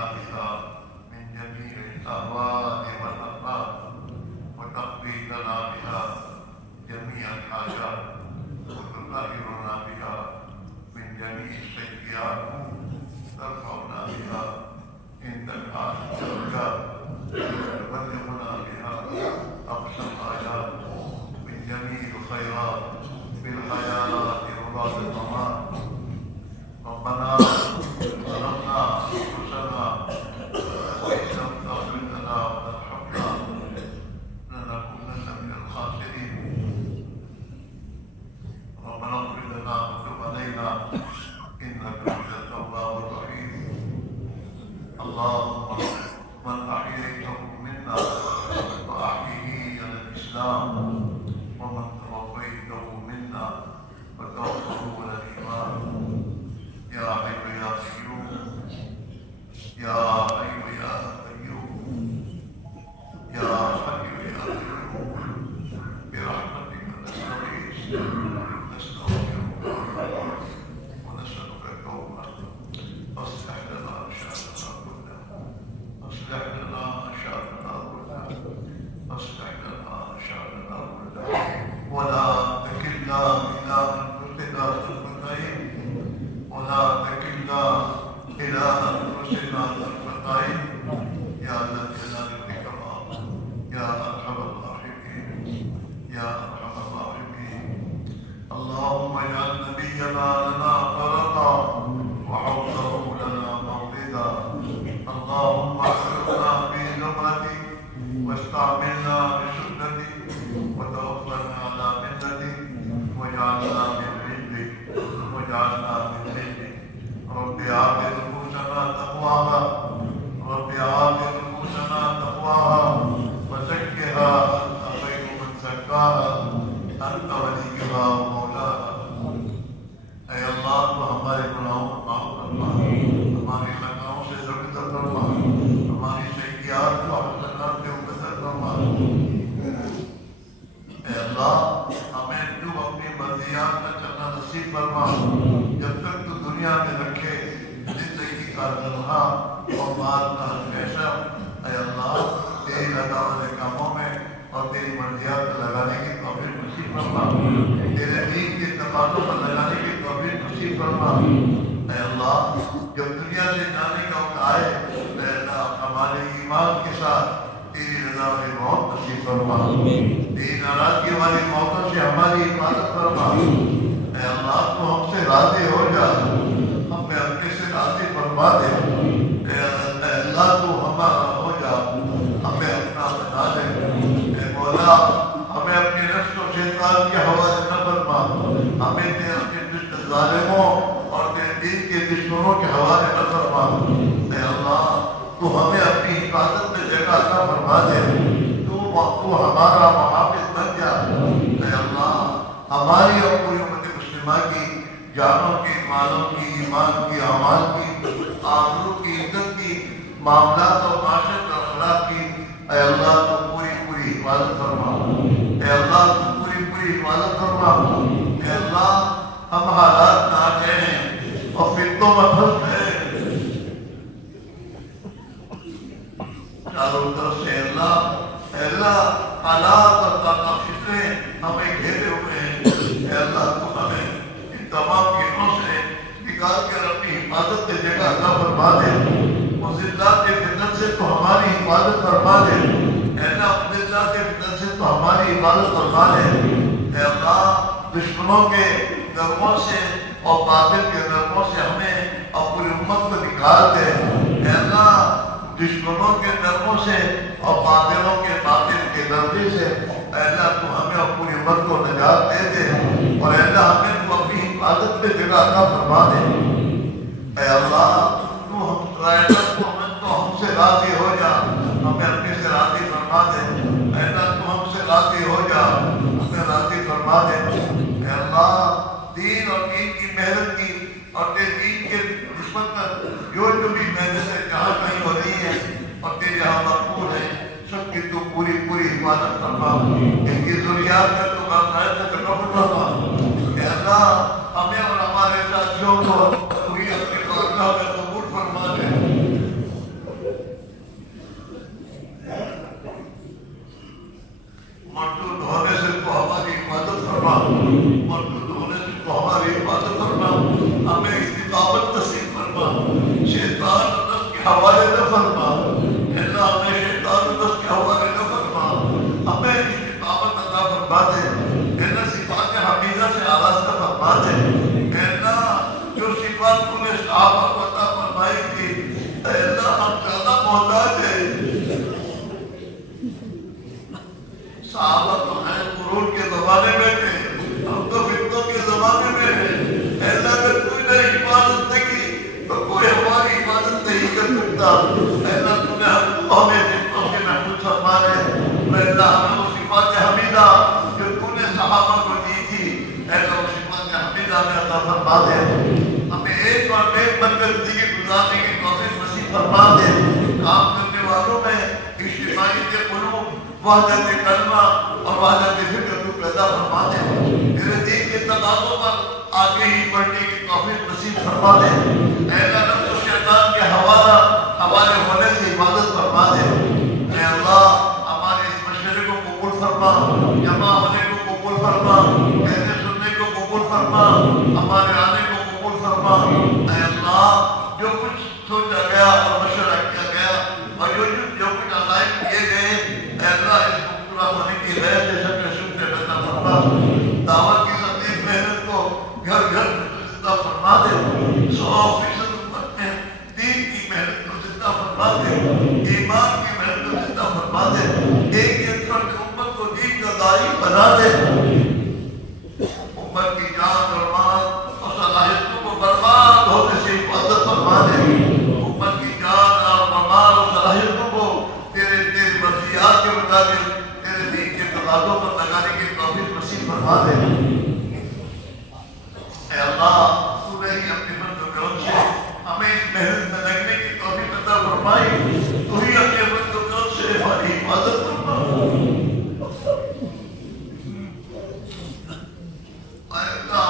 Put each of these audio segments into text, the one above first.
وأعصمنا بها من جميع الأهواء والأفات وتقضي لنا بها جميع الحاجات وتطهرنا بها من جميع السيئات ترفعنا بها عند الدرجات وتبلغنا بها أقصى الآيات من جميع الخيرات في الحياة وبعد الممات. ربنا ظلمنا أنفسنا وإن لم تغفر لنا وترحمنا لنكونن من الخاسرين. ربنا اغفر لنا وتب علينا إنك أنت التواب الرحيم. اللهم من أحييته منا فأحيه على الإسلام ومن توفيته منا فتوفه على الإيمان. يا حي يا قيوم يا حي يا قيوم يا حي يا قيوم برحمتك نستغيث نستغفرك ونسألك التوبة. أصلح لنا شأننا كله أصلح لنا شأننا كله أصلح لنا شأننا كله ولا تكلنا إلى أنفسنا طرفة عين ولا تكلنا إلى أنفسنا طرفة عين يا ذا الجلال والإكرام يا أرحم الراحمين يا أرحم الراحمين. اللهم اجعل نبينا لنا فرقا وحوضه لنا موردا. اللهم احفظنا بزمرتك واستعملنا بسنتك وتوفنا على ملتك واجعلنا من حزبك واجعلنا من حزبك. رب آت نفوسنا تقواها رب آت نفوسنا تقواها وزكها أنت خير من زكاها أنت وليها ومولاها. اے اللہ تو ہمارے گناہوں کو معاف فرما، ہماری خطاؤں سے درگزر فرما، ہماری سیئات کو حسنات سے بدل فرما۔ اے اللہ ہمیں تو اپنی مرضیات میں چلنا نصیب فرما۔ جب تک تو دنیا میں رکھے زندگی کا لمحہ اور مال کا ہر پیسہ اے اللہ تیری رضا والے کاموں میں اور تیری مرضیات کو لگانے کی توفیق نصیب فرما، تیرے دین کے تقاضوں پر لگانے کی توفیق نصیب فرما۔ اے اللہ جب دنیا سے جانے کا وقت آئے اے اللہ ہمارے ایمان کے ساتھ تیری رضا والی موت نصیب فرما، تیری ناراضگی والی موتوں سے ہماری حفاظت فرما۔ اے اللہ تو ہم سے راضی ہو جا، ہمیں اپنے سے راضی فرما دے۔ اے اللہ تو ہمارا ہو جا، ہمیں اپنا بنا دے۔ اے مولا ہمیں اپنے نفس و شیطان کے حوالے نہ فرما، ہمیں اپنے ظالموں اور تیرے دین کے دشمنوں کے حوالے نہ فرما۔ اے اللہ تو ہمیں اپنی حفاظت میں جگہ عطا فرما دے، تو ہمارا محافظ بن جا۔ اے اللہ ہماری اور پوری امت مسلمہ کی جانوں کی، مالوں کی، ایمان کی، اعمال کی، آبرو کی، عزت کی، معاملات اور معاشرت اور اخلاق کی اے اللہ تو پوری حفاظت فرما۔ اے اللہ تو پوری حفاظت فرما۔ اے اللہ ہم حالات نہ آتے ہیں اور فتنوں میں پھنس گئے چاروں طرف سے۔ اے اللہ حالات اور فتنے ہمیں گھیرے ہوئے ہیں۔ اے اللہ تو ہمیں ان تمام گھیروں سے نکال کر اپنی حفاظت کی جگہ عطا فرما دے۔ مضلات کے فتن سے تو ہماری حفاظت فرما دے۔ اے اللہ مضلات کے فتن سے تو ہماری حفاظت فرما دے۔ اے اللہ دشمنوں کے گرموں سے اور باطل کے گرموں سے ہمیں اور پوری امت کو نکال دے۔ اے اللہ دشمنوں کے گرموں سے اور باطل کے گردے سے اے اللہ تو ہمیں اور پوری امت کو نجات دے دے، اور اے اللہ ہمیں تو اپنی حفاظت پہ جگہ عطا فرما دے۔ اے اللہ تو ہم سے راضی ہو جا، ہمیں اپنے سے راضی فرما دے۔ اے اللہ تو ہم سے راضی ہو جا، ہمیں راضی فرما دے۔ اے اللہ دین اور دین کی محنت کی اور دین کے نسبت پر جو بھی محنتیں جہاں کہیں ہو رہی ہیں اور تیرے یہاں مقبول ہیں، سب کی تو پوری حفاظت فرما۔ ان کی ضروریات کا تو باقاعدہ تکفل فرما۔ اے اللہ ہمیں اور ہمارے ساتھیوں کو پوری اپنی بارگاہ میں قبول فرما دے۔ فرما، اللہ ہمیں شیطان نفس کے حوالے نہ فرما، ہمیں استقامت عطا فرما دے، اللہ صفات حمیدہ سے آراستہ فرما دے، اللہ جو صفات تو نے صحابہ کو عطا فرمائی تھی، اللہ ہم زیادہ محتاج ہیں، صحابہ تو ہیں قرون کے زمانے میں تھے، ہم تو فتنوں کے زمانے میں ہیں، اللہ نے کوئی نے حفاظت نہیں کی تو کوئی ہماری حفاظت نہیں کر سکتا، اللہ تو نے ہمیں فتنوں کے محفوظ فرما دے، اللہ ہمیں وہ صفات حمیدہ جو تو نے صحابہ کو دی تھی، اللہ وہ صفات حمیدہ میں عطا فرما دے، ہمیں ایک اور ایک بن کر زندگی گزارنے کی توفیق نصیب فرما دے، کام کرنے والوں میں اجتماعیت قلوب، وحدت کلمہ اور وحدت فکر کو پیدا فرما دے، تیرے دین کے تقاضوں پر آگے ہی بڑھنے کی توفیق نصیب فرما دے، اے اللہ نفس و شیطان کے حوالے ہونے سے حفاظت فرما دے، اے اللہ ہمارے اس مشورے کو قبول فرما، جمع ہونے کو قبول فرما، کہنے سننے کو قبول فرما، ہمارے آنے کو قبول فرما، اے اللہ جو کچھ سوچا گیا اور مشورہ کیا گیا اور جو کچھ عزائم کیے گئے، اے اللہ اس کو پورا ہونے کی غیر سے شکل شکل پیدا فرما، دعوت کی سبیل محنت کو گھر گھر زندہ فرما دے، 100% امت میں دین کی محنت کو زندہ فرما دے، ایمان کی محنت کو زندہ فرما دے، ایک فرد امت کو دین کا داعی بنا دے، امت کی جان اور مال اور صلاحیتوں کو برباد ہونے سے حفاظت فرما دے، امت کی جان اور مال اور صلاحیتوں کو تیرے مرضیات کے مطابق تیرے دین کے تقاضوں پر لگانے کی توفیق نصیب فرما دے، اے اللہ تو نے ہی اپنے فضل و کرم سے ہمیں اس محنت میں لگنے کی توفیق عطا فرمائی، تو ہی اپنے فضل و کرم سے ہماری حفاظت فرما، اے اللہ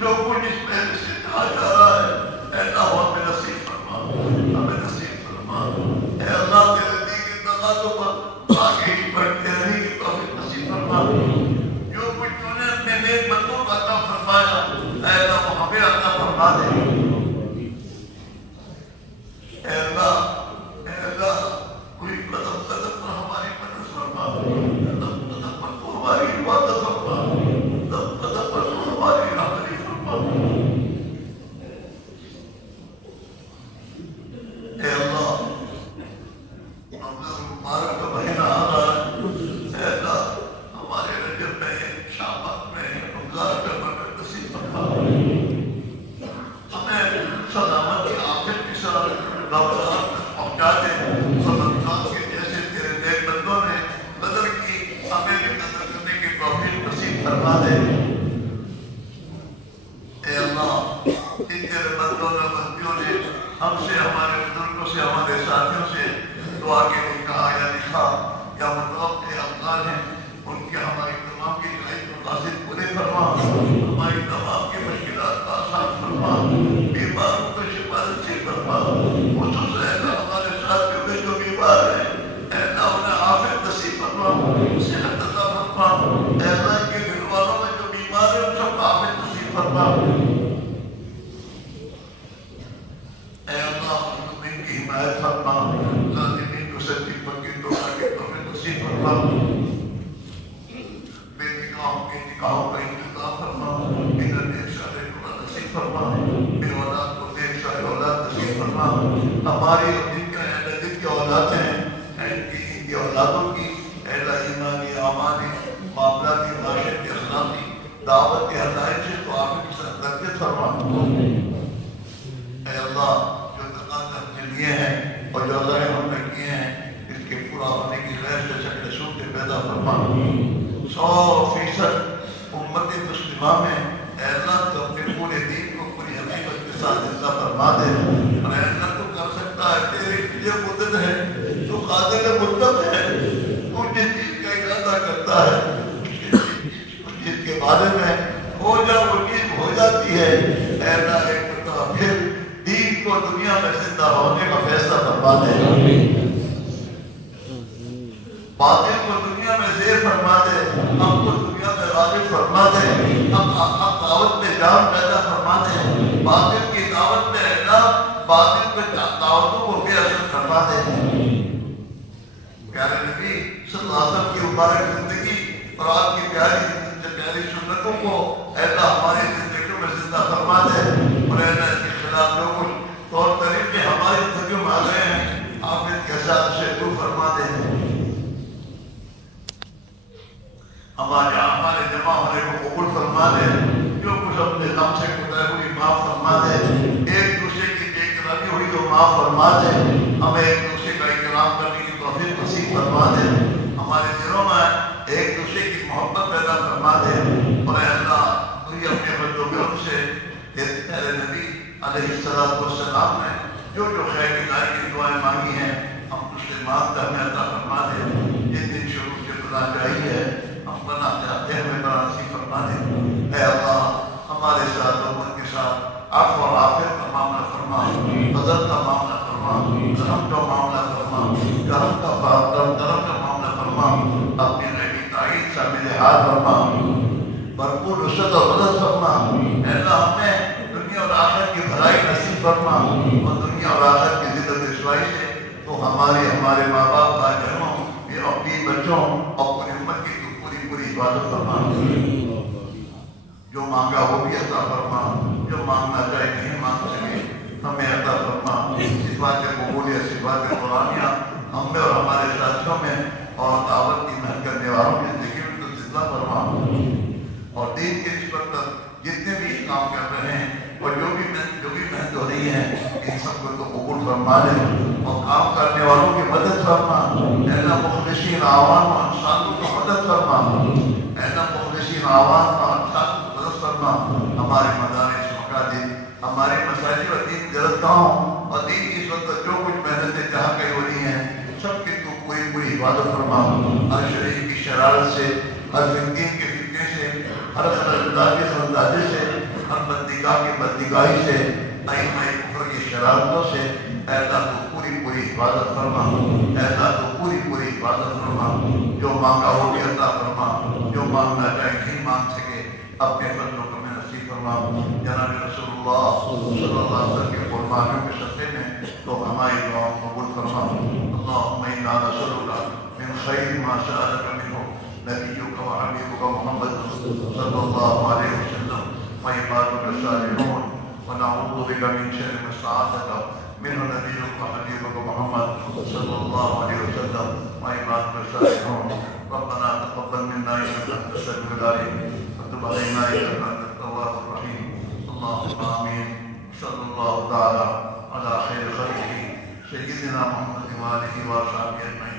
جو کچھ اس محنت سے کہا جا رہا ہے، اے اللہ ہمیں نصیب فرما، ہمیں نصیب فرما، اے اللہ تیرے دین کے تقاضوں پر آگے ہی بڑھتے رہنے کی توفیق نصیب فرما، جو کچھ تو نے اپنے نیک بندوں کو عطا فرمایا، اے اللہ وہ ہمیں عطا فرما دے، اے اللہ کوئی قدم پر ہماری مدد فرما، قدم پر تو ہماری عبادت فرما، قدم پر تو ہماری رہبری فرما، اے اللہ رمضان مبارک کا مہینہ آ رہا ہے، اے اللہ ہمارے رجب میں شعبان میں رمضان کا برکت نصیب فرما، ہمیں سلامت کی آخر کے ساتھ رمضان تک پہنچا دے، رمضان کے جیسے تیرے نیک بندوں نے قدر کی، ہمیں بھی قدر کرنے کی توفیق نصیب فرما دے، اے اللہ ان تیرے بندوں نے بندیوں نے ہم سے، ہمارے بزرگوں سے، ہمارے ساتھیوں سے دعا کے لیے کہا یا لکھا یا متوقع افغان ہیں، ان کے ہماری تمام کی جائز مقاصد پورے فرما، ہماری تمام کی مشکلات کا آسان فرما، بیماروں کو شفا نصیب فرما، خصوصاً ہمارے ساتھیوں میں جو بیمار ہیں، اے اللہ انہیں عافیت نصیب فرما، صحت عطا فرما، اے اللہ ان کے گھر والوں میں جو بیمار ہیں ان سب کو عافیت نصیب فرما، اے اللہ مظلومین کی حمایت فرما، ظالمین کو سچی پکی توبہ کی توفیق نصیب فرما، بے نکاحوں کے نکاحوں کا انتظام فرما، انہیں نیک شادی کو نصیب فرما، بے اولاد کو نیک شادی اولاد نصیب فرما، ہماری اور جن کی اولاد ہیں ان کی اولادوں کی اے اللہ ایمانی، اعمالی، معاملاتی، معاشرتی، اخلاقی، دعوت کے ہدایت سے تو آپ کے ساتھ تربیت فرما، اے اللہ جو تقاضے ہم سے لیے ہیں اور جو اللہ ہم نے کیے ہیں اس کے پورا ہونے کی غیر سے شکل صورت پیدا فرما، 100% امت مسلمہ میں اے اللہ تو اپنے پورے دین کو پوری حقیقت کے ساتھ زندہ فرما دے، اور اے اللہ تو کر سکتا ہے، تیری تجھے قدرت ہے، تو قادر مطلق ہے، تو جس چیز کا ارادہ کرتا ہے اس چیز کے بارے میں ہو جا وہ چیز ہو جاتی ہے، اے اللہ ایک مرتبہ پھر دین کو دنیا میں زندہ ہونے کا فیصلہ فرما دے، باطل کو دنیا میں زیر فرما دے، ہم کو دنیا میں غالب فرما دے، ہم دعوت میں جان پیدا فرما دے، باطل کی دعوت میں اللہ باطل پہ دعوتوں کو بے اثر فرما دے، پیارے نبی صلی اللہ علیہ وسلم کی مبارک زندگی اور آپ کی پیاری سنتوں کو اے اللہ ہماری زندگیوں میں زندہ فرما دے، اور اے اللہ اس کے خلاف جو کچھ طور طریقے ہماری زندگیوں میں آ گئے ہیں آپ ان کے ساتھ سے دور فرما دے، ہمارے جمع ہونے کو قبول فرما دے، جو کچھ اپنے غم سے کوتاہی ہوئی معاف فرما دے، ایک دوسرے کی بے احترامی ہوئی تو معاف فرما دے، ہمیں ایک دوسرے کا احترام کرنے کی توفیق نصیب فرما دے، ہمارے دلوں میں ایک دوسرے کی محبت پیدا فرما دے، اور اے اللہ تو یہ اپنے فضل و کرم سے تیرے نبی علیہ السلام نے جو خیر کی دعائیں مانگی ہیں ہم اس سے مانگ کر ہمیں عطا فرما دے، جن دن شروع سے خدا چاہیے ہم بنا چاہتے ہیں ہمیں بنا نصیب فرما دے، اے اللہ ہمارے ساتھ امت کے ساتھ عفو اور عافیت کا معاملہ فرما، فضل کا معاملہ فرما، کرم کا معاملہ فرما، کرم کا معاملہ فرما، اپنی نبی تائید شامل حال فرما، بھرپور رشد اور مدد فرما، اے اللہ ہمیں دنیا اور آخرت کی بھلائی نصیب فرما، اور دنیا اور آخرت کی ذلت رسوائی سے تو ہمارے ماں باپ بھائی بہنوں یہ اپنی بچوں اور پوری امت کی تو پوری حفاظت فرما، جو مانگا وہ بھی عطا فرما، جو مانگنا چاہے نہیں مانگ سکے ہمیں عطا فرما، صفات قبولیت صفات قرآنیہ ہم میں اور ہمارے ساتھیوں میں اور دعوت کی محنت کرنے والوں کی زندگی میں تو زندہ فرما، اور دین کے نسبت پر جتنے بھی کام کر رہے ہیں اور جو بھی محنت ہو رہی ہے ان سب کو تو قبول فرما لے، اور کام کرنے والوں کی مدد فرما، اے اللہ مخلصین عوام و انسانوں کو مدد فرما، اے اللہ مخلصین عوام و انسانوں کو مدد فرما، ہمارے مدارس مساجد ہمارے مساجد اور دین درسگاہوں اور دین کی نسبت پر جو کچھ محنتیں جہاں کہیں ہو رہی ہیں سب کی تو پوری حفاظت فرما، ہر شریف کی شرارت سے، ہر دین کے فتنے سے، ہر خلل سے، ہر بدنگاہ کی بدنگاہی سے، ائمہ کفر کی شرارتوں سے، اے اللہ تو پوری حفاظت فرما، اے اللہ تو پوری حفاظت فرما، جو مانگا وہ بھی عطا فرما، جو مانگنا چاہے نہیں مانگ سکے اپنے فضل و کرم نصیب فرما، جناب رسول اللہ صلی اللہ علیہ وسلم کے فرمانوں کے صدقے میں تو ہماری دعاؤں قبول فرما، اللہم انا نسألک من خیر ما سألک منہ نبیک و حبیبک محمد صلی اللہ علیہ وسلم وعبادك الصالحون، ونعوذ بك من شر ما استعاذك منه نبيك وحبيبك محمد صلى الله عليه وسلم وعبادك الصالحون، ربنا تقبل منا انك انت السميع العليم وتب علينا انك انت التواب الرحيم، اللهم امين، صلى الله تعالى على خير خلقه سيدنا محمد وآله وصحبه اجمعين.